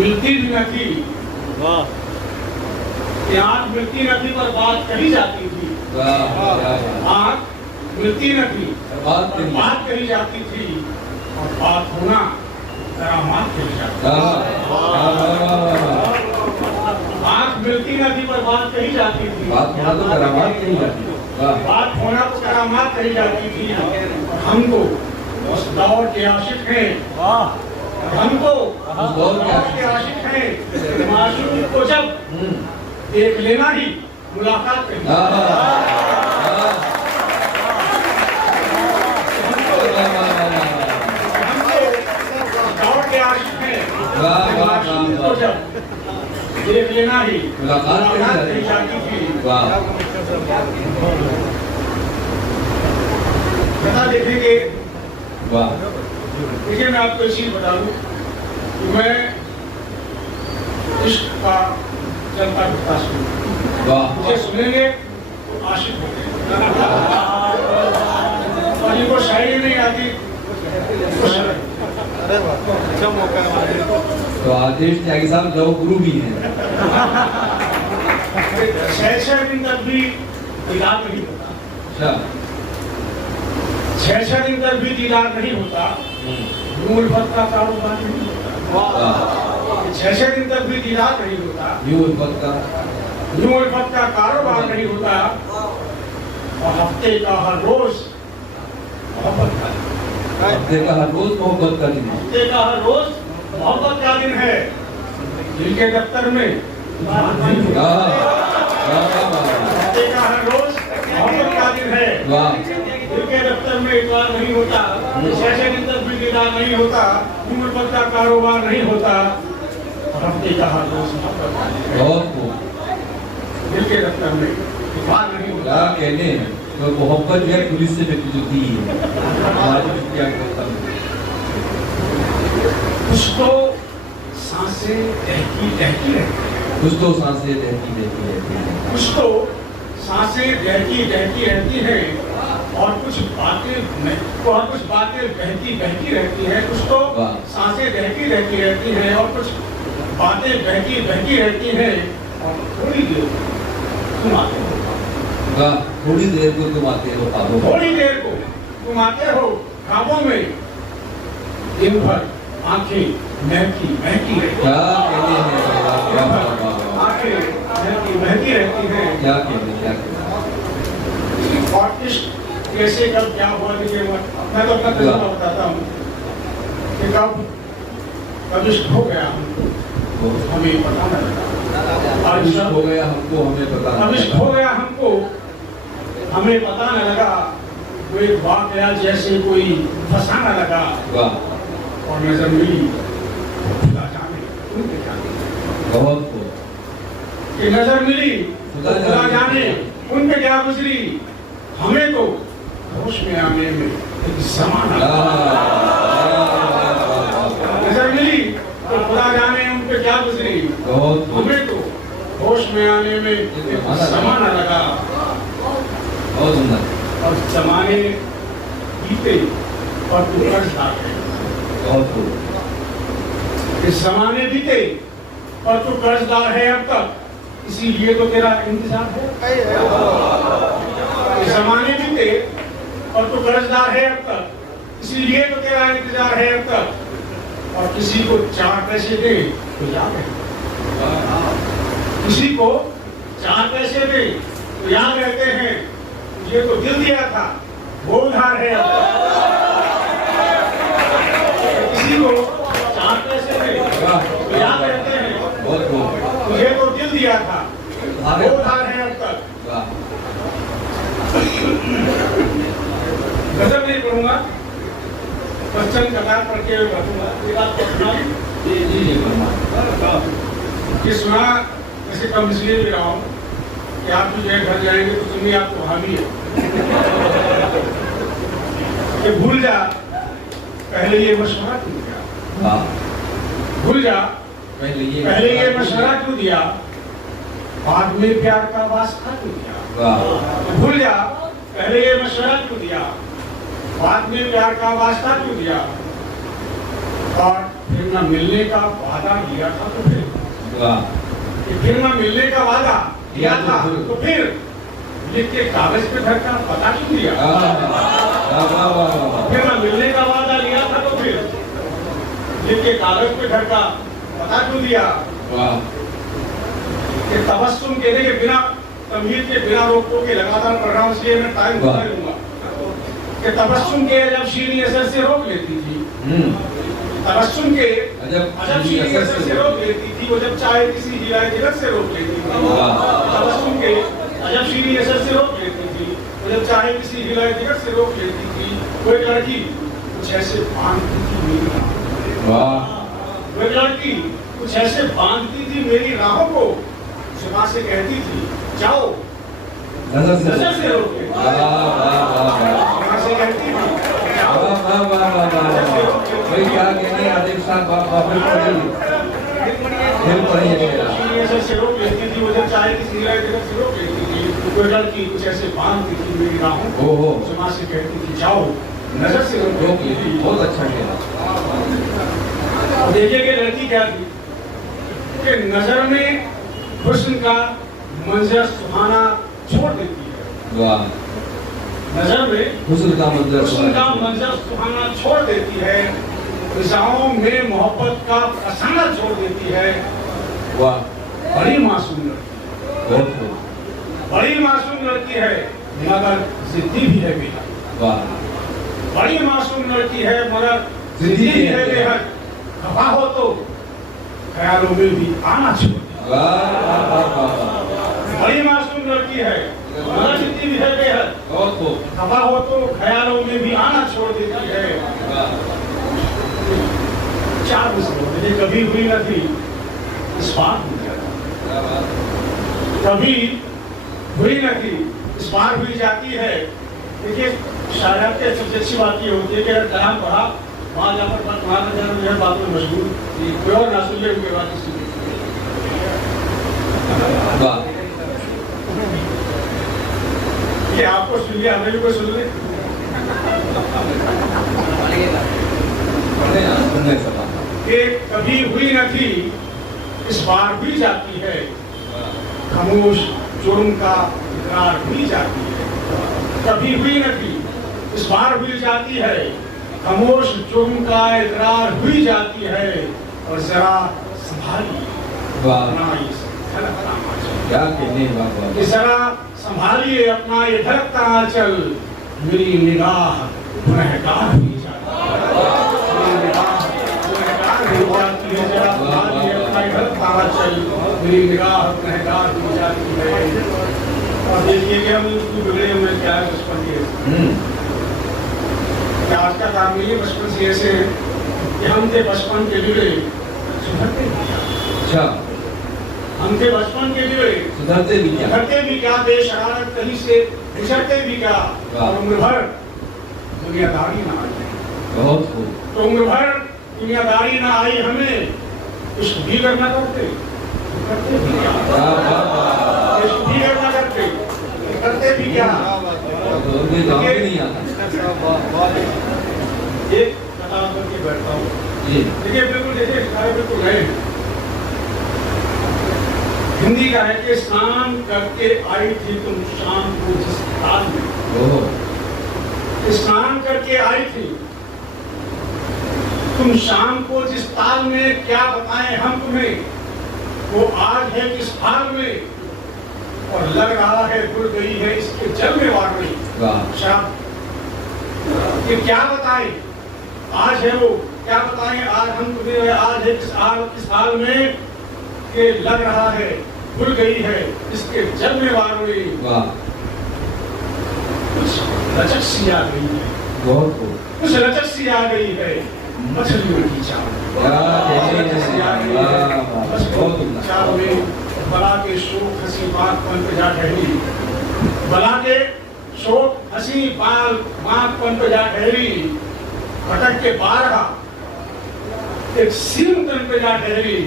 मिलती भी न थी, आँख मिलती न थी पर बात कही जाती थी। आँख मिलती न थी पर बात कही जाती थी, और बात होना करामात कही जाती थी। आँख मिलती न थी पर बात कही जाती थी, बात होना तो करामात कही जाती थी। बात होना तो करामात कही जाती थी। हमको उस दौर के आशिक हैं, हमको उस दौर के आशिक हैं, माशूक को जब देख लेना ही मुलाकात कही। दौर के आशिक हैं, माशूक को जब देख लेना ही मुलाकात कही जाती थी। कथा देखेंगे। देखिए, मैं आपको एक चीज बता दूं कि मैं इश्क का चलता फिरता सुनूं, मुझे सुनेंगे तो आशिक होंगे, और जिनको शायरी नहीं आती तो आदेश त्यागी साहब जो गुरु भी हैं। 6 दिन तक भी दीदार नहीं होता, 6 दिन तक भी दीदार नहीं होता, यूं उल्फत का कारोबार नहीं होता। 6 दिन तक भी दीदार नहीं होता, यूं उल्फत का कारोबार नहीं होता, और हफ्ते का हर रोज मोहब्बत का दिन, हफ्ते का हर रोज मोहब्बत का दिन, हफ्ते का हर रोज मोहब्बत का दिन है। दिल के दफ्तर में हफ्ते का हर रोज मोहब्बत का दिन है। दिल के दफ्तर में इतवार नहीं होता, 6 दिन तक भी दीदार नहीं होता, उम्र का कारोबार नहीं होता, और हफ्ते का हर रोज मोहब्बत का दिन है। दिल के दफ्तर में इतवार नहीं होता। क्या कहने हैं तो मोहब्बत जो है पुलिस से बेटी जो थी क्या करता है। कुछ तो सांसें दहकी दहकी रहती है, कुछ तो सांसें दहकी दहकी रहती है, कुछ तो सांसें दहकी दहकी रहती है, और कुछ बातें बहती बहती रहती है। कुछ तो सांसें दहकी दहकी रहती है, और कुछ बातें बहती बहती रहती है, और थोड़ी देर तुम आते हो, थोड़ी देर को तुम आते हो ख्वाबों में, थोड़ी देर को तुम आते हो ख्वाबों में, दिन भर आंखें महकी महकी रहती क्या कहते हैं, आंखें महकी महकी रहती हैं। क्या कहते हैं, क्या कहते हैं। और इश्क कैसे कब क्या हुआ, देखिए मैं तो अपना तजुर्बा बताता हूँ कि कब इश्क हो गया हमको हमें पता न लगा, अब इश्क हो गया हमको हमें पता अब इश्क हो गया हमको हमें पता न लगा, कोई वाकया जैसे कोई फसाना लगा, और नजर मिली खुदा जाने उनके जाने, बहुत कि नजर मिली खुदा जाने उनके क्या गुजरी, हमें तो होश में आने में एक ज़माना लगा। नजर मिली तो खुदा जाने उनके क्या गुजरी, हमें तो होश में आने में एक ज़माना लगा। बहुत सुंदर। और जमाने बीते और तू कर्जदार है, बहुत खूब। इस जमाने बीते और तू कर्जदार है अब तक, इसीलिए तो तेरा इंतजार है। इस जमाने बीते और तू कर्जदार है अब तक, इसीलिए तो तेरा इंतजार है अब तक। और किसी को 4 पैसे दे तो याद है, किसी को 4 पैसे दे तो याद रहते हैं, ये तो दिल दिया था वो उधार है अब तक। किसी को 4 पैसे दे तो याद रहते हैं, मुझे तो दिल दिया था वो उधार है अब तक। गजब नहीं पढ़ूंगा, बच्चन कतार पढ़ के बताऊंगा। ये सुना ऐसे कम इसलिए भी रहा हूँ कि आप जो है घर जाएंगे तो तुम ही आपको हामी है कि भूल जा पहले ये मशवरा क्यों दिया, भूल जा पहले ये मशवरा क्यों दिया, बाद में प्यार का वास्ता क्यों दिया। भूल जा पहले ये मशवरा क्यों दिया, बाद में प्यार का वास्ता क्यों दिया। और फिर ना मिलने का वादा लिया था तो वाह फिर ना मिलने का वादा लिया था तो फिर लिख के कागज पे धर का पता क्यों दिया? फिर ना मिलने का वादा लिया था तो फिर लिख के कागज पे धर का पता क्यों दिया? कि तबस्सुम कहने के बिना तमहीद के बिना रोक टोक के लगातार पढ़ रहा हूँ इसलिए मैं टाइम नहीं लूंगा। कि तबस्सुम के जब शीरी असर से रोक लेती थी, तबस्सुम के जब शीरी असर से रोक लेती थी, वो जब चाहे किसी हिलाए जिगत से रोक लेती थी। तबस्सुम के जब शीरी असर से रोक लेती थी, वो जब चाहे किसी हिलाए जिगत से रोक लेती थी। वो एक लड़की कुछ ऐसे बांधती थी मेरी, वो एक लड़की कुछ ऐसे बांधती थी मेरी राहों को, सुबह से कहती थी जाओ नजर से रोक ले। सुबह से कहती थी भाई क्या कहने आदिल साहब आप से रोक लेती थी। वो जब चाहे किसी हिलाए जिगत से रोक लेती थी। कोई लड़की कुछ ऐसे बांधती थी मेरी राहों को, सुबह से कहती थी जाओ नजर से रोक लेती। बहुत अच्छा किया। देखिए कि लड़की क्या थी कि नजर में हुस्न का मंजर सुहाना छोड़ देती है। वाह नजर में हुस्न का मंजर सुहाना छोड़ देती है। फिजाओं में मोहब्बत का फसाना छोड़ देती है। वाह बड़ी मासूम लड़की, बहुत बड़ी मासूम लड़की है मगर जिद्दी भी है बेहद। वाह बड़ी मासूम लड़की है मगर जिद्दी भी है बेहद। खफा हो तो ख्यालों में भी आना छोड़। बड़ी मासूम लड़की है मगर जिद्दी भी है बेहद। खफा हो तो ख्यालों में भी आना छोड़ देती है। चार मुझे कभी हुई न थी इस बात कभी हुई न थी इस बार हुई जाती है। देखिए शायद की सबसे अच्छी बात ये होती है कि अगर कलाम पढ़ा वहाँ जाकर वहाँ पर जाकर जो है बात में मशहूर कोई और ना सुन ले उनके बात सुन। ये आपको सुन लिया हमें भी कोई सुन ले। कि कभी हुई न थी इस बार हुई जाती है। खामोश जुर्म का इकरार हुई जाती है। कभी हुई न थी इस बार हुई जाती है। खामोश जुर्म का इकरार हुई जाती है। और जरा संभालिए क्या कहने जरा संभालिए अपना ये धड़कता आंचल। मेरी निगाह गुनहगार हुई जाती है। जरा संभालिए अपना ये धड़कता आंचल। मेरी निगाह गुनहगार हुई जाती है। और देखिए कि हम उसको बिगड़े हुए क्या है बचपन के। आज का काम नहीं है बचपन से ऐसे कि हम थे बचपन के बिगड़े सुधरते भी क्या। अच्छा हम थे बचपन के बिगड़े सुधरते भी क्या बेशरारत कहीं से गुजरते भी क्या। और उम्र भर दुनियादारी ना आई। बहुत तो उम्र भर दुनियादारी ना आई हमें कुछ भी करना करते करते भी क्या। कुछ भी करना करते भी क्या। एक कथा करके बैठता हूँ। देखिए बिल्कुल देखिए बिल्कुल नए हिंदी का है कि स्नान करके आई थी तुम शाम को जिस ताल में। स्नान करके आई थी तुम शाम को जिस ताल में। क्या बताएं हम तुम्हें वो आज है किस हाल में। और लग रहा है भूल गई है इसके जल में वाकई। कि क्या बताएं आज है वो क्या बताएं आज हम तुम्हें आज है किस हाल में। कि लग रहा है भूल गई है इसके जल में वाकई। कुछ लचक सी आ गई है। कुछ लचक सी आ गई है मछलियों की चाल में। बला के शोक हंसी बात पन पे जा ठहरी। बला के शोक हंसी बात पन पे जा ठहरी। भटक के बारह एक सीम तन पे जा ठहरी।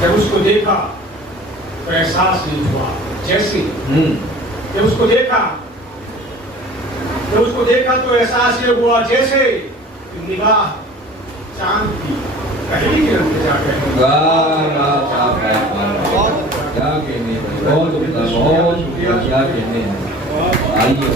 जब उसको देखा तो एहसास नहीं हुआ जैसे जब उसको देखा तो एहसास ये हुआ जैसे निगाह चांद की पहली किरण पे जाकर वाह वाह वाह वाह वाह, क्या कहने हैं, बहुत शुक्रिया, क्या कहने हैं। आइए